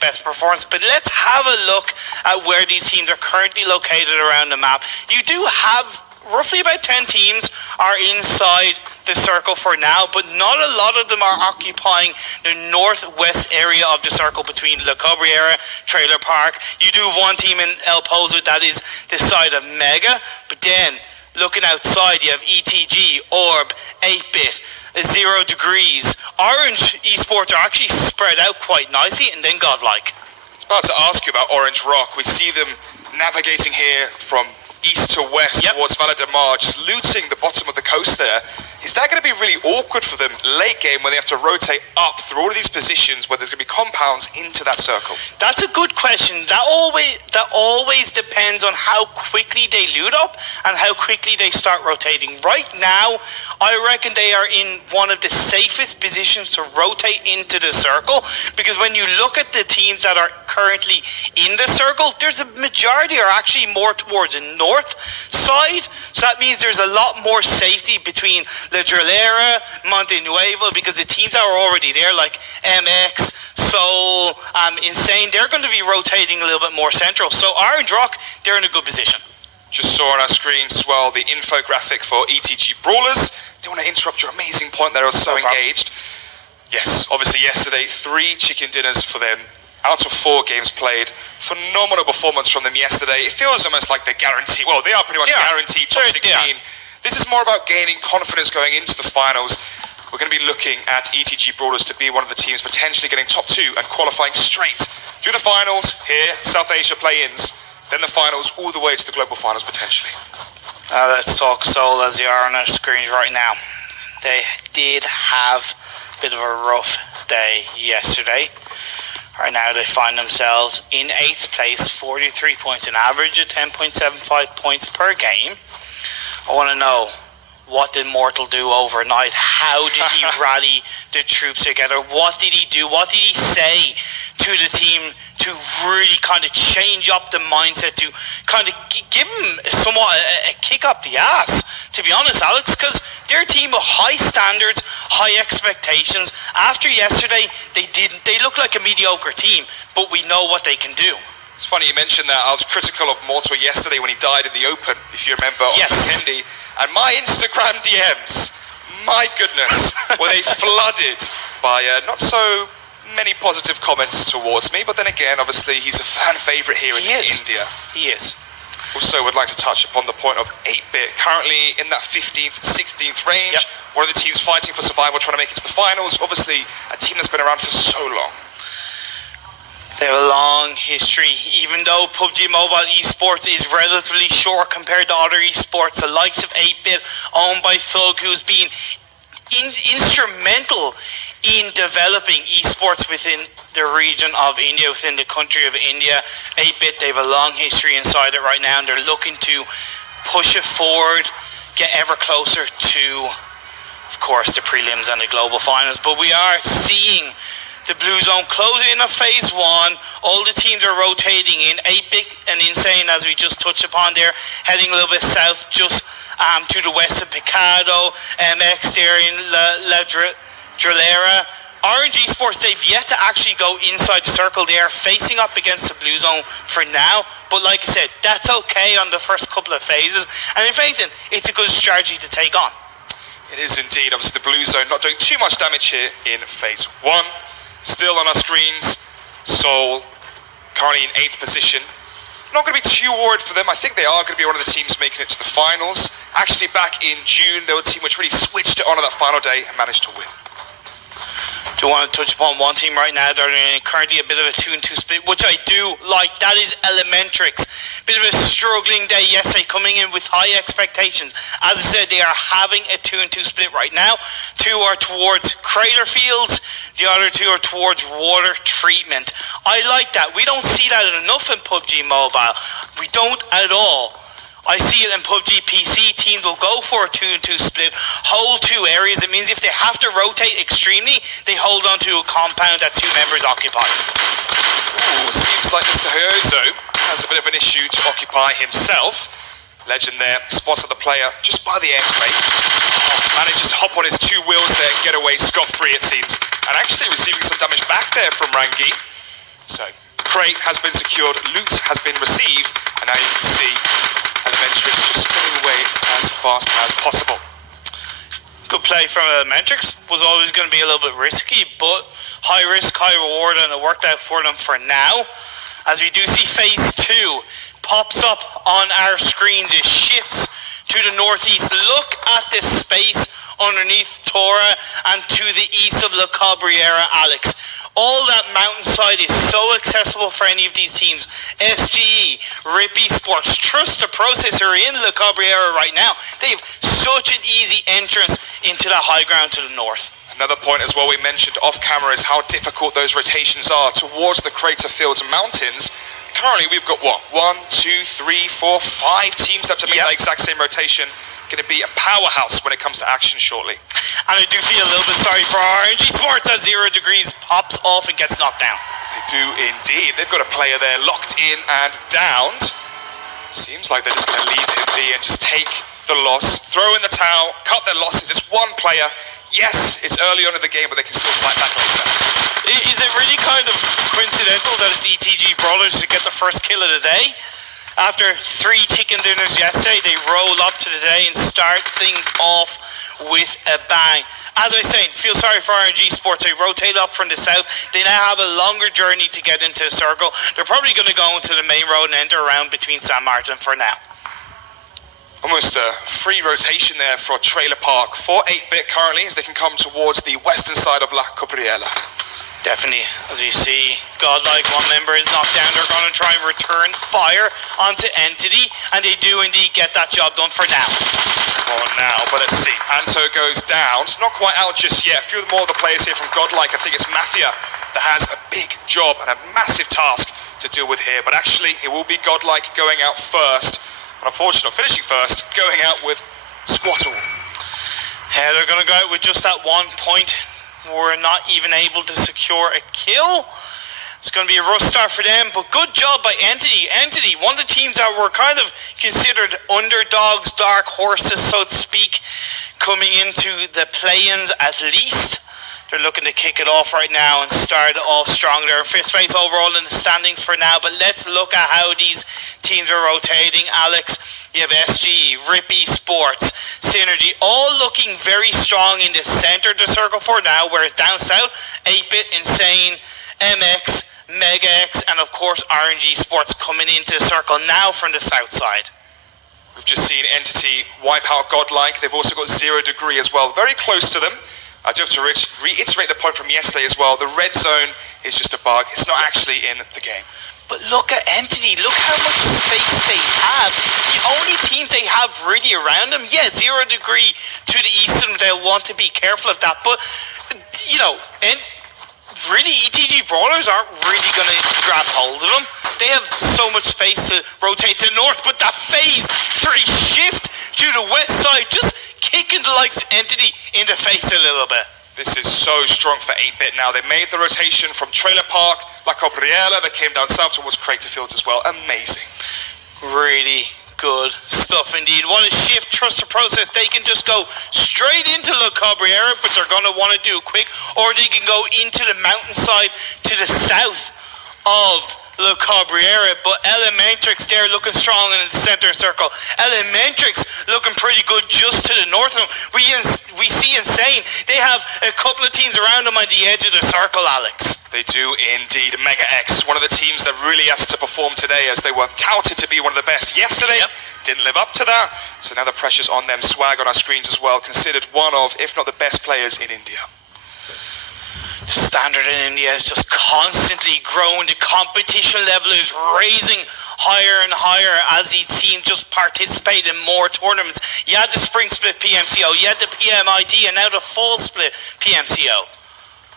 best performance. But let's have a look at where these teams are currently located around the map. You do have roughly about 10 teams are inside the circle for now, but not a lot of them are occupying the northwest area of the circle between La Cabrera, Trailer Park. You do have one team in El Pozo that is the side of Mega, but then looking outside you have ETG, Orb, 8-Bit, 0 Degrees. Orange Esports are actually spread out quite nicely, and then Godlike. I was about to ask you about Orange Rock. We see them navigating here from east to west towards Valle de Mar, just looting the bottom of the coast there. Is that going to be really awkward for them late game when they have to rotate up through all of these positions where there's going to be compounds into that circle? That's a good question. That always depends on how quickly they loot up and how quickly they start rotating. Right now, I reckon they are in one of the safest positions to rotate into the circle, because when you look at the teams that are currently in the circle, there's a majority are actually more towards the north side. So that means there's a lot more safety between La Drillera, Monte Nuevo, because the teams that are already there, like MX, Soul, Insane, they're going to be rotating a little bit more central. So Orange Rock, they're in a good position. Just saw on our screens as well the infographic for ETG Brawlers. Don't want to interrupt your amazing point there. I was so engaged. Yes, obviously yesterday, 3 chicken dinners for them out of 4 games played. Phenomenal performance from them yesterday. It feels almost like they're guaranteed. Well, they are pretty much guaranteed top 16. This is more about gaining confidence going into the finals. We're going to be looking at ETG Brawlers to be one of the teams potentially getting top 2 and qualifying straight through the finals here, South Asia play-ins, then the finals, all the way to the global finals potentially. Let's talk Seoul as they are on our screens right now. They did have a bit of a rough day yesterday. Right now they find themselves in 8th place, 43 points, an average of 10.75 points per game. I want to know, what did Mortal do overnight? How did he rally the troops together? What did he do? What did he say to the team to really kind of change up the mindset, to kind of give them somewhat a kick up the ass, to be honest, Alex, because they're a team with high standards, high expectations. After yesterday, they look like a mediocre team, but we know what they can do. It's funny you mentioned that. I was critical of Mortal yesterday when he died in the Open, if you remember, on Kendi. And my Instagram DMs, my goodness, were they flooded by not so many positive comments towards me. But then again, obviously, he's a fan favourite here in India. He is. Also, would like to touch upon the point of 8-Bit, currently in that 15th, 16th range. One of the teams fighting for survival, trying to make it to the finals. Obviously, a team that's been around for so long. They have a long history, even though Pubg Mobile Esports is relatively short compared to other esports. The likes of 8-Bit, owned by Thug, who's been instrumental in developing esports within the region of India, within the country of India. 8-Bit, they have a long history inside it right now, and they're looking to push it forward, get ever closer to, of course, the prelims and the global finals. But we are seeing the Blue Zone closing in on phase 1. All the teams are rotating in. 8-Bit and Insane, as we just touched upon there, heading a little bit south, just to the west of Picado, MX there in La Drillera. Orange Esports, they've yet to actually go inside the circle. They are facing up against the Blue Zone for now, but like I said, that's okay on the first couple of phases, and if anything, it's a good strategy to take on. It is indeed. Obviously the Blue Zone not doing too much damage here in phase 1. Still on our screens, Seoul, currently in 8th position. Not going to be too worried for them. I think they are going to be one of the teams making it to the finals. Actually, back in June, they were a team which really switched it on that final day and managed to win. Do you want to touch upon one team right now? They're in currently a bit of a 2-2 split, which I do like. That is Elementrix. Bit of a struggling day yesterday, coming in with high expectations. As I said, they are having a 2-2 split right now. 2 are towards crater fields. The other 2 are towards water treatment. I like that. We don't see that enough in Pubg Mobile. We don't at all. I see it in Pubg PC. Teams will go for a 2-2 split, hold 2 areas. It means if they have to rotate extremely, they hold on to a compound that 2 members occupy. Ooh, seems like Mr. Hyozo has a bit of an issue to occupy himself. Legend there, spots the player just by the airplane. Manages to hop on his 2 wheels there and get away scot-free, it seems. And actually receiving some damage back there from Rangi. So, crate has been secured, loot has been received, and now you can see Elementrix just getting away as fast as possible. Good play from Elementrix. Was always going to be a little bit risky, but high risk, high reward, and it worked out for them for now. As we do see phase 2 pops up on our screens, it shifts to the northeast. Look at this space underneath Tora and to the east of La Cabriera, Alex. All that mountainside is so accessible for any of these teams. SGE, Rip Esports, trust the process are in La Cabriera right now. They have such an easy entrance into that high ground to the north. Another point as well we mentioned off camera is how difficult those rotations are towards the Crater Fields mountains. Currently we've got what? 1, 2, 3, 4, 5 teams left to make that exact same rotation. Going to be a powerhouse when it comes to action shortly. And I do feel a little bit sorry for RNG Sports as 0 degrees pops off and gets knocked down. They do indeed. They've got a player there locked in and downed. Seems like they're just going to leave him be and just take the loss, throw in the towel, cut their losses. It's one player. Yes, it's early on in the game, but they can still fight back later. Is it really kind of coincidental that it's ETG Brawlers to get the first kill of the day? After 3 chicken dinners yesterday, they roll up to the day and start things off with a bang. As I was saying, feel sorry for RNG Sports. They rotate up from the south. They now have a longer journey to get into the circle. They're probably going to go into the main road and enter around between San Martin for now. Almost a free rotation there for Trailer Park for 8-bit currently, as they can come towards the western side of La Cabriela. Definitely, as you see, Godlike, one member is knocked down. They're going to try and return fire onto Entity, and they do indeed get that job done for now. For now, but let's see. Anto goes down. It's not quite out just yet. A few more of the players here from Godlike. I think it's Mafia that has a big job and a massive task to deal with here. But actually, it will be Godlike going out first. And unfortunately, finishing first, going out with Squattle. Yeah, they're going to go out with just that 1 point. We're not even able to secure a kill. It's going to be a rough start for them, but good job by Entity. Entity, one of the teams that were kind of considered underdogs, dark horses, so to speak, coming into the play-ins at least. They're looking to kick it off right now and start off strong. They're in 5th place overall in the standings for now, but let's look at how these teams are rotating. Alex, you have SG, Rip Esports, Synergy, all looking very strong in the center of the circle for now, whereas down south, 8-bit, Insane, MX, Mega X, and of course RNG Sports coming into the circle now from the south side. We've just seen Entity wipe out Godlike. They've also got 0 degree as well, very close to them. I do have to reiterate the point from yesterday as well. The red zone is just a bug. It's not actually in the game. But look at Entity. Look how much space they have. The only teams they have really around them, 0 degree to the east, and they'll want to be careful of that. But, you know, and really, ETG Brawlers aren't really going to grab hold of them. They have so much space to rotate to the north, but that phase 3 shift to the west side just kicking the likes of Entity in the face a little bit. This is so strong for 8-bit now. They made the rotation from Trailer Park, La Cabriela, they came down south towards Crater Fields as well. Amazing. Really good stuff indeed. Want to shift, trust the process. They can just go straight into La Cabriera, but they're going to want to do it quick, or they can go into the mountainside to the south of La Cabriera, but Elementrix there looking strong in the center circle. Elementrix looking pretty good just to the north of them. We see Insane. They have a couple of teams around them on the edge of the circle, Alex. They do indeed. Mega X, one of the teams that really has to perform today, as they were touted to be one of the best yesterday. Didn't live up to that, so now the pressure's on them. Swag on our screens as well, considered one of, if not the best players in India. Standard in India is just constantly growing. The competition level is raising higher and higher as each team just participate in more tournaments. You had the spring split PMCO, you had the PMID, and now the fall split PMCO.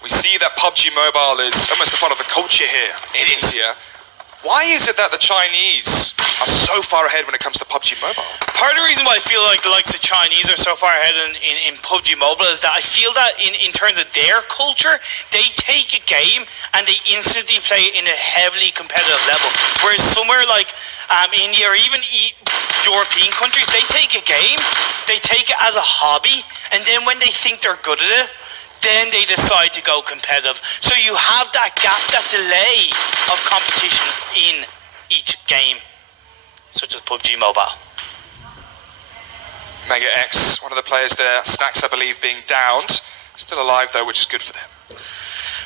We see that Pubg Mobile is almost a part of the culture here in India. Why is it that the Chinese are so far ahead when it comes to Pubg Mobile? Part of the reason why I feel like the likes of Chinese are so far ahead in Pubg Mobile is that I feel that in terms of their culture, they take a game and they instantly play it in a heavily competitive level. Whereas somewhere like India or even European countries, they take a game, they take it as a hobby, and then when they think they're good at it, then they decide to go competitive. So you have that gap, that delay of competition in each game, such as Pubg Mobile. Mega X, one of the players there, Snacks I believe being downed, still alive though, which is good for them.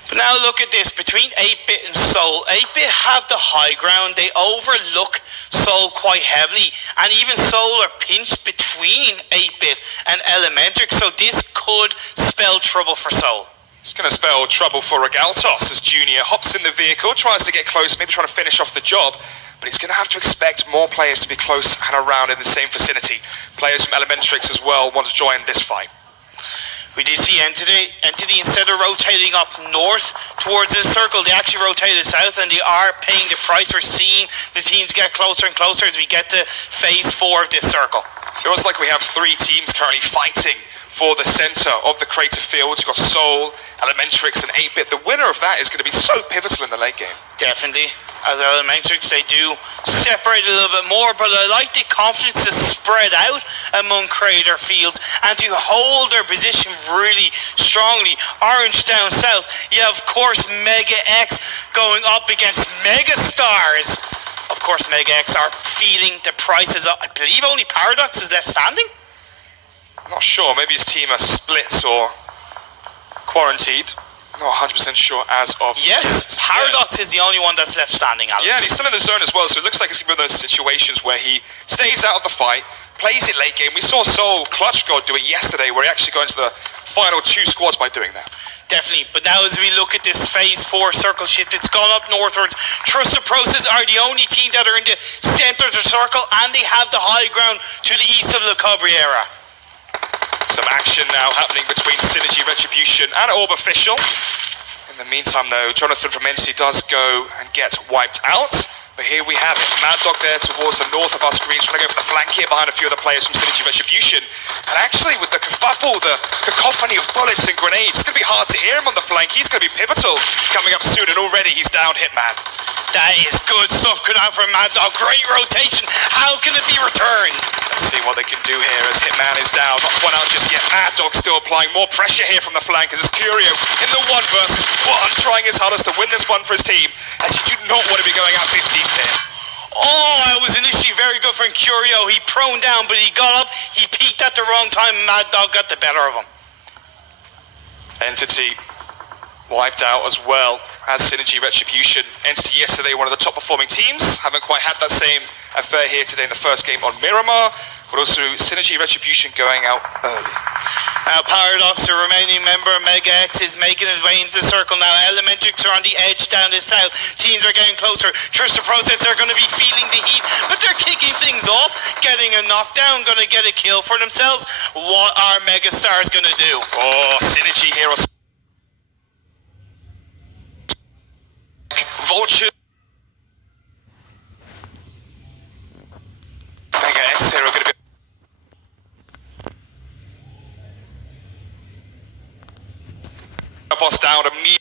But now look at this, between 8-Bit and Soul, 8-Bit have the high ground, they overlook Soul quite heavily, and even Soul are pinched between 8-Bit and Elementrix, so this could spell trouble for Soul. It's going to spell trouble for Regaltos as Junior hops in the vehicle, tries to get close, maybe trying to finish off the job, but he's going to have to expect more players to be close and around in the same vicinity. Players from Elementrix as well want to join this fight. We did see Entity instead of rotating up north towards this circle, they actually rotated south, and they are paying the price. We're seeing the teams get closer and closer as we get to phase 4 of this circle. Feels like we have 3 teams currently fighting for the center of the crater field. You've got Soul, Elementrix, and 8-Bit. The winner of that is going to be so pivotal in the late game. Definitely. As Elementrix, they do separate a little bit more, but I like the confidence to spread out among crater fields and to hold their position really strongly. Orange down south, you have, of course, Mega X going up against Mega Stars. Of course, Mega X are feeling the prices up. I believe only Paradox is left standing. I'm not sure, maybe his team are split or quarantined. Not 100% sure as of yes, Paradox is the only one that's left standing, Alex. Yeah, and he's still in the zone as well, so it looks like it's going to be one of those situations where he stays out of the fight, plays it late game. We saw Soul Clutch God do it yesterday, where he actually got into the final 2 squads by doing that. Definitely, but now as we look at this phase 4 circle shift, it's gone up northwards. Trusted Process are the only team that are in the center of the circle, and they have the high ground to the east of La Cabrera. Some action now happening between Synergy, Retribution and Orb Official. In the meantime though, Jonathan from Entity does go and get wiped out. But here we have it, Mad Dog there towards the north of our screens, trying to go for the flank here behind a few of the players from Synergy Retribution. And actually with the kerfuffle, the cacophony of bullets and grenades, it's going to be hard to hear him on the flank. He's going to be pivotal coming up soon, and already he's down Hitman. That is good stuff coming out from Mad Dog. Great rotation. How can it be returned? Let's see what they can do here as Hitman is down. Not one out just yet. Mad Dog still applying more pressure here from the flank as it's Curio in the 1 versus 1, trying his hardest to win this one for his team, as you do not want to be going out 15th here. Oh, it was initially very good from Curio. He prone down, but he got up. He peaked at the wrong time. Mad Dog got the better of him. Entity wiped out as well as Synergy Retribution. Entity yesterday, one of the top performing teams. Haven't quite had that same affair here today in the first game on Miramar, but also Synergy Retribution going out early. Now Paradox, the remaining member of Mega X, is making his way into the circle now. Elementrix are on the edge down the south. Teams are getting closer. Trust the Process are going to be feeling the heat, but they're kicking things off, getting a knockdown, going to get a kill for themselves. What are Mega Stars going to do? Oh, Synergy here. Vulture. Mega X here are going to be boss down immediately.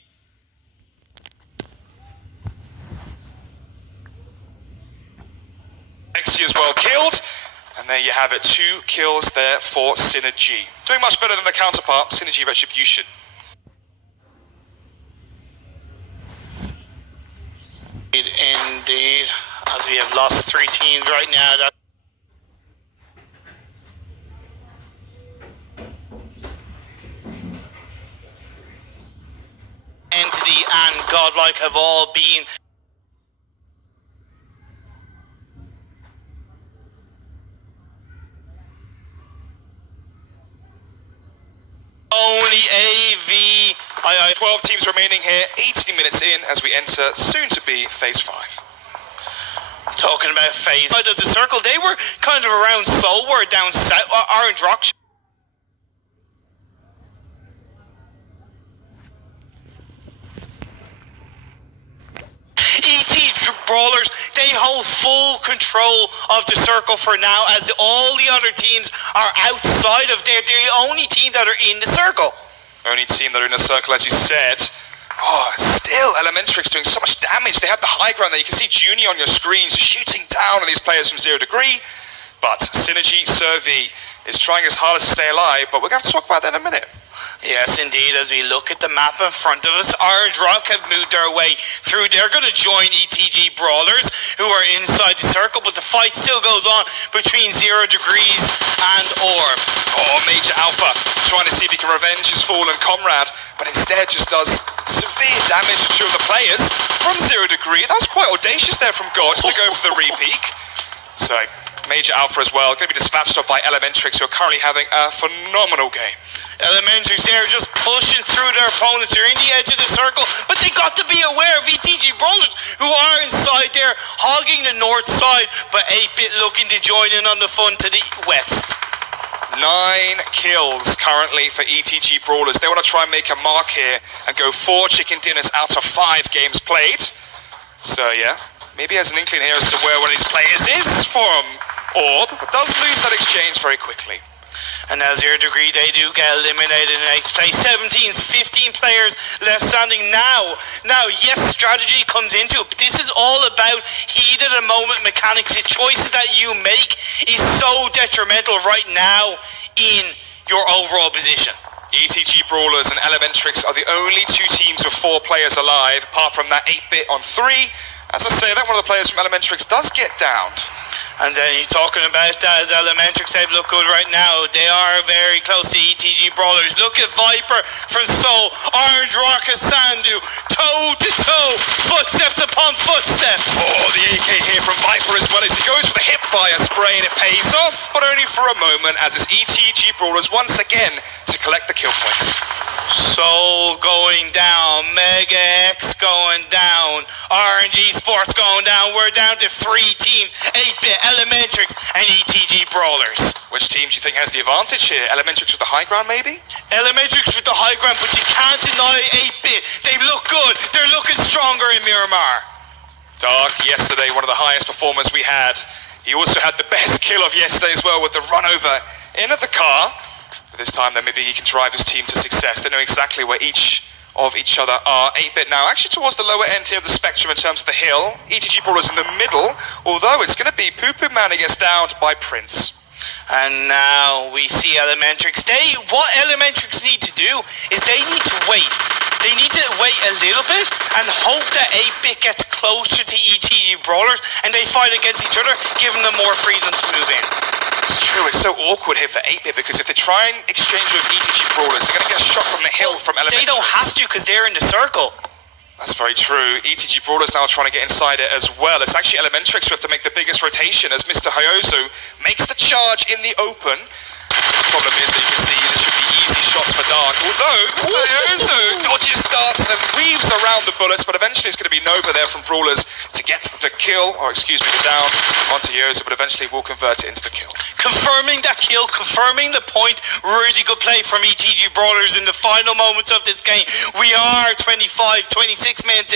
X as well killed, and there you have it, 2 kills there for Synergy. Doing much better than the counterpart, Synergy Retribution. Indeed, as we have lost 3 teams right now. Entity and Godlike have all been only AV. 12 teams remaining here, 80 minutes in as we enter soon to be phase 5. Talking about phase of the circle, they were kind of around Soulward down south, Orange Rock. Brawlers, they hold full control of the circle for now, as all the other teams are outside of there. They're the only team that are in the circle. Only team that are in the circle, as you said. Oh, still Elementrix doing so much damage. They have the high ground there. You can see Junior on your screens shooting down on these players from 0 degree. But Synergy Survey is trying his hardest to stay alive, but we're going to talk about that in a minute. Yes, indeed. As we look at the map in front of us, Orange Rock have moved their way through. They're going to join ETG Brawlers, who are inside the circle, but the fight still goes on between 0 Degrees and Orb. Oh, Major Alpha trying to see if he can revenge his fallen comrade, but instead just does severe damage to 2 of the players from 0 Degree. That was quite audacious there from Gods to go for the repeat. So, Major Alpha as well, going to be dispatched off by Elementrix, who are currently having a phenomenal game. Elementrix there just pushing through their opponents. They're in the edge of the circle, but they got to be aware of ETG Brawlers, who are inside there, hogging the north side, but 8-Bit looking to join in on the fun to the west. 9 kills currently for ETG Brawlers. They want to try and make a mark here and go 4 chicken dinners out of 5 games played. So yeah, maybe he has an inkling here as to where one of these players is from Orb, but does lose that exchange very quickly. And now 0 Degree, they do get eliminated in 8th place. 15 players left standing now. Now, yes, strategy comes into it, but this is all about heat of the moment mechanics. The choices that you make is so detrimental right now in your overall position. ETG Brawlers and Elementrix are the only 2 teams with 4 players alive, apart from that 8-Bit on 3. As I say, that one of the players from Elementrix does get downed. And then you're talking about that as Elementrix, they look good right now. They are very close to ETG Brawlers. Look at Viper from Seoul, Orange Rock and Sandu, toe to toe, footsteps upon footsteps. Oh, the AK here from Viper as well as he goes for the hip fire spray, and it pays off, but only for a moment, as it's ETG Brawlers once again to collect the kill points. Soul going down, Mega X going down, RNG Sports going down. We're down to 3 teams, 8-Bit, Elementrix, and ETG Brawlers. Which team do you think has the advantage here? Elementrix with the high ground, maybe? Elementrix with the high ground, but you can't deny 8-Bit. They look good. They're looking stronger in Miramar. Dark, yesterday, one of the highest performers we had. He also had the best kill of yesterday as well with the run over in of the car. But this time, then maybe he can drive his team to success. They know exactly where each of each other are. 8-Bit now, actually towards the lower end here of the spectrum in terms of the hill. ETG Brawlers in the middle, although it's going to be Pubg Man who gets downed by Prince. And now we see Elementrix. What Elementrix need to do is they need to wait. They need to wait a little bit and hope that 8-Bit gets closer to ETG Brawlers and they fight against each other, giving them more freedom to move in. It's true, it's so awkward here for 8-Bit because if they try and exchange with ETG Brawlers, they're going to get a shot from the hill from Elementrix. They don't have to because they're in the circle. That's very true. ETG Brawlers now trying to get inside it as well. It's actually Elementrix who have to make the biggest rotation as Mr. Hyozo makes the charge in the open. The problem is that you can see this should be easy shots for Dark, although Mr. Hyozo dodges darts and weaves around the bullets, but eventually it's going to be Nova there from Brawlers to get the kill, or excuse me, the down onto Hyozo, but eventually will convert it into the kill. Confirming that kill, confirming the point. Really good play from ETG Brawlers in the final moments of this game. We are 25, 26 minutes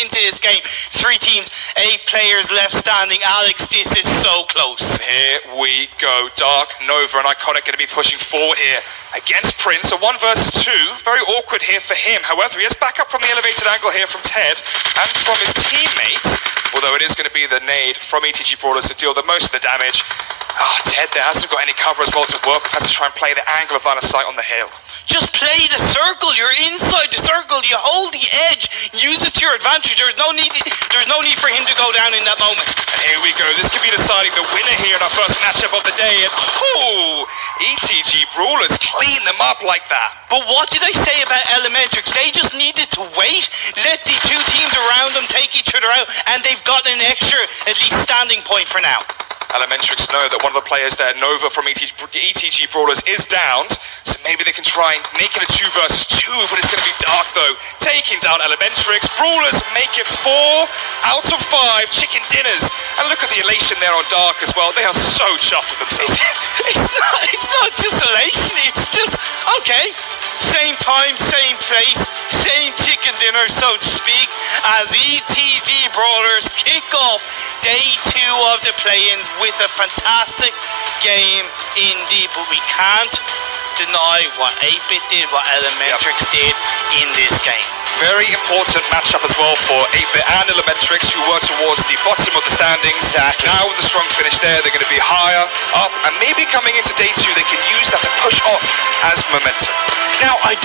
into this game. 3 teams, 8 players left standing. Alex, this is so close. Here we go. Dark, Nova, and Iconic going to be pushing forward here against Prince. A 1 versus 2. Very awkward here for him. However, he has backup from the elevated angle here from Ted and from his teammates. Although it is going to be the nade from ETG Brawlers to deal the most of the damage. Ted there hasn't got any cover as well to work with. Has to try and play the angle of line of sight on the hill. Just play the circle. You're inside the circle. You hold the edge. Use it to your advantage. There's no need for him to go down in that moment. And here we go. This could be deciding the winner here in our first matchup of the day. And ETG Brawlers clean them up like that. But what did I say about Elementrix? They just needed to wait, let the 2 teams around them take each other out, and they've got an extra, at least, standing point for now. Elementrix know that one of the players there, Nova from ETG Brawlers, is downed, so maybe they can try and make it a 2 versus 2, but it's going to be Dark though, taking down Elementrix. Brawlers make it 4 out of 5 chicken dinners, and look at the elation there on Dark as well. They are so chuffed with themselves. It's not just elation, it's just, okay, same time, same place, same chicken dinner, so to speak, as ETG Brawlers kick off day 2 of the play-ins with a fantastic game indeed, but we can't deny what 8-Bit did, what Elementrix did in this game. Very important matchup as well for 8-Bit and Elementrix, who work towards the bottom of the standings. Exactly. Now with the strong finish there, they're going to be higher up, and maybe coming into day 2, they can use that to push off as momentum. Now, I